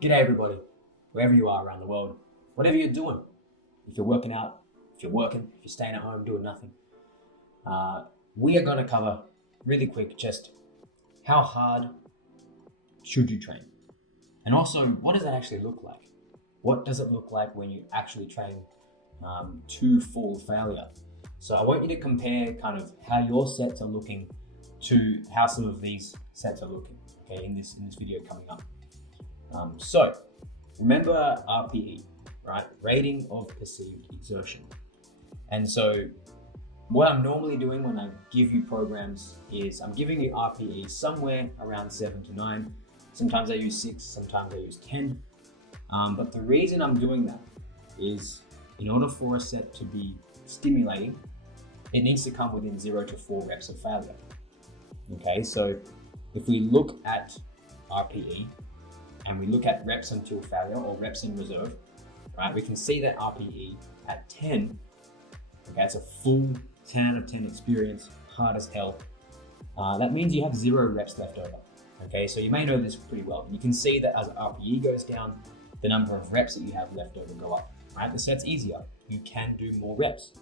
G'day everybody, wherever you are around the world, whatever you're doing. If you're working out, if you're working, if you're staying at home doing nothing. We are going to cover really quick just how hard should you train? And also, what does that actually look like? What does it look like when you actually train to full failure? So I want you to compare kind of how your sets are looking to how some of these sets are looking, okay, in this video coming up. So remember RPE, right? Rating of perceived exertion. And so what I'm normally doing when I give you programs is I'm giving you RPE somewhere around 7 to 9. Sometimes I use 6, sometimes I use 10. But the reason I'm doing that is in order for a set to be stimulating, it needs to come within 0 to 4 reps of failure. Okay, so if we look at RPE, and we look at reps until failure or reps in reserve, right? We can see that RPE at 10, okay, it's a full 10 out of 10 experience, hard as hell. That means you have 0 reps left over, okay? So you may know this pretty well. You can see that as RPE goes down, the number of reps that you have left over go up, right? The set's easier. You can do more reps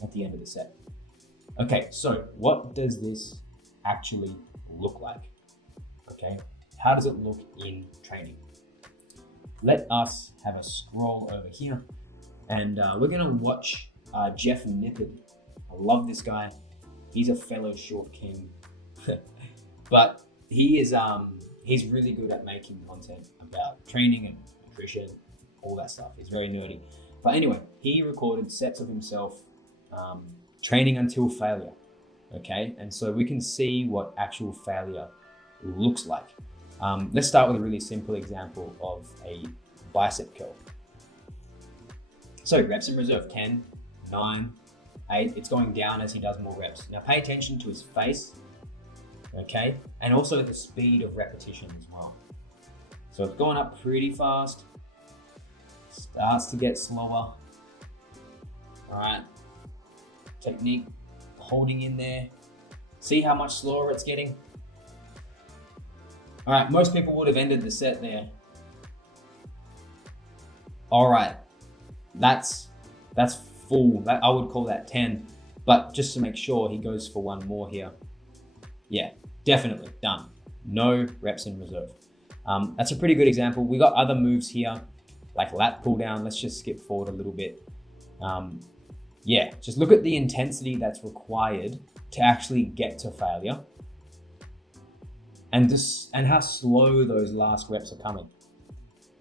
at the end of the set. Okay, so what does this actually look like, okay? How does it look in training? Let us have a scroll over here and we're gonna watch Jeff Nippard. I love this guy. He's a fellow short king, but he is he's really good at making content about training and nutrition, all that stuff. He's very nerdy. But anyway, he recorded sets of himself training until failure, okay? And so we can see what actual failure looks like. Let's start with a really simple example of a bicep curl. So reps in reserve, 10, 9, 8, it's going down as he does more reps. Now pay attention to his face, okay? And also the speed of repetition as well. So it's going up pretty fast, starts to get slower. All right, technique, holding in there. See how much slower it's getting? All right, most people would have ended the set there. All right, that's full. I would call that 10, but just to make sure he goes for one more here. Yeah, definitely done. No reps in reserve. That's a pretty good example. We got other moves here, like lat pull down. Let's just skip forward a little bit. Yeah, just look at the intensity that's required to actually get to failure. And how slow those last reps are coming,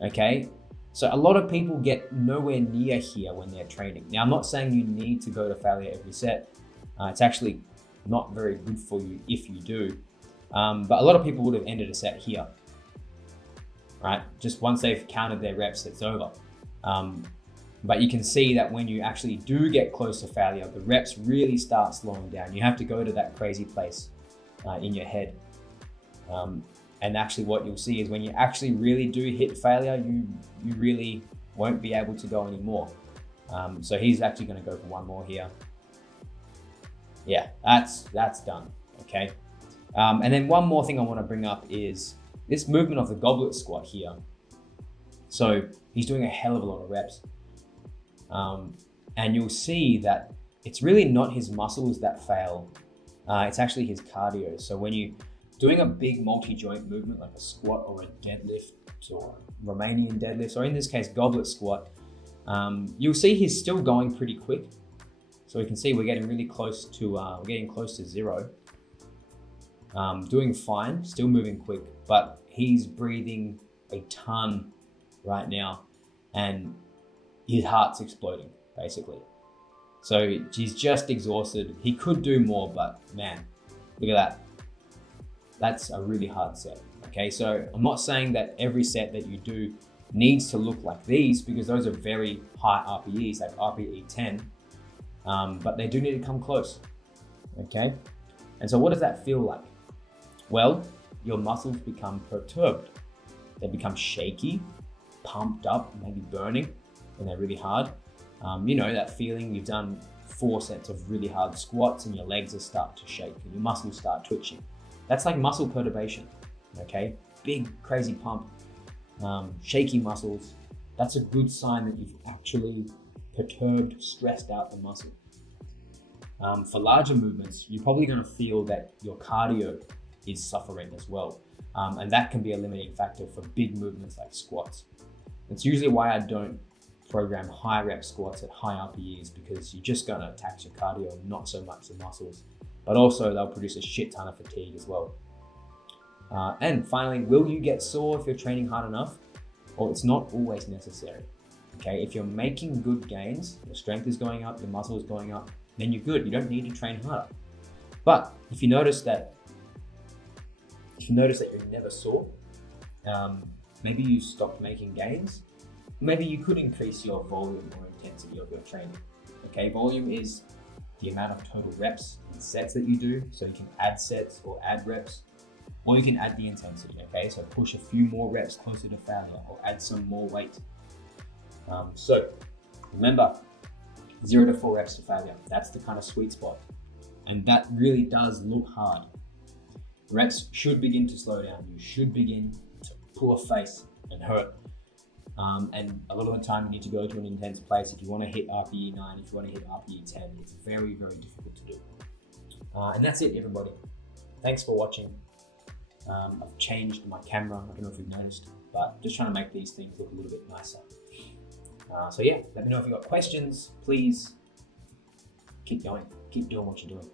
okay? So a lot of people get nowhere near here when they're training. Now, I'm not saying you need to go to failure every set. It's actually not very good for you if you do. But a lot of people would have ended a set here, right? Just once they've counted their reps, it's over. But you can see that when you actually do get close to failure, the reps really start slowing down. You have to go to that crazy place in your head. And actually what you'll see is when you actually really do hit failure, you really won't be able to go anymore. So he's actually going to go for one more here. Yeah, that's done, okay? And then one more thing I want to bring up is this movement of the goblet squat here. So he's doing a hell of a lot of reps. And you'll see that it's really not his muscles that fail. It's actually his cardio. So when you doing a big multi-joint movement like a squat or a deadlift or Romanian deadlifts, or in this case, goblet squat, you'll see he's still going pretty quick. So we can see we're getting really close to 0. Doing fine, still moving quick, but he's breathing a ton right now and his heart's exploding basically. So he's just exhausted. He could do more, but man, look at that. That's a really hard set, okay? So I'm not saying that every set that you do needs to look like these because those are very high RPEs, like RPE 10, but they do need to come close, okay? And so what does that feel like? Well, your muscles become perturbed. They become shaky, pumped up, maybe burning when they're really hard. You know, that feeling you've done 4 sets of really hard squats and your legs are start to shake and your muscles start twitching. That's like muscle perturbation, okay? Big, crazy pump. shaky muscles, that's a good sign that you've actually perturbed, stressed out the muscle. For larger movements, you're probably going to feel that your cardio is suffering as well. And that can be a limiting factor for big movements like squats. It's usually why I don't program high rep squats at high RPEs, because you're just going to tax your cardio, not so much the muscles, but also they'll produce a shit ton of fatigue as well. And finally, will you get sore if you're training hard enough? Well, it's not always necessary. Okay, if you're making good gains, your strength is going up, your muscle is going up, then you're good. You don't need to train harder. But if you notice that you're never sore, maybe you stopped making gains, maybe you could increase your volume or intensity of your training. Okay, volume is the amount of total reps and sets that you do, so you can add sets or add reps, or you can add the intensity. Okay, so push a few more reps closer to failure, or add some more weight. So remember, 0 to 4 reps to failure. That's the kind of sweet spot. And that really does look hard. Reps should begin to slow down. You should begin to pull a face and hurt. And a lot of the time you need to go to an intense place. If you want to hit RPE 9, if you want to hit RPE 10, it's very, very difficult to do. And that's it, everybody. Thanks for watching. I've changed my camera. I don't know if you've noticed, but just trying to make these things look a little bit nicer. So yeah, let me know if you've got questions. Please keep going. Keep doing what you're doing.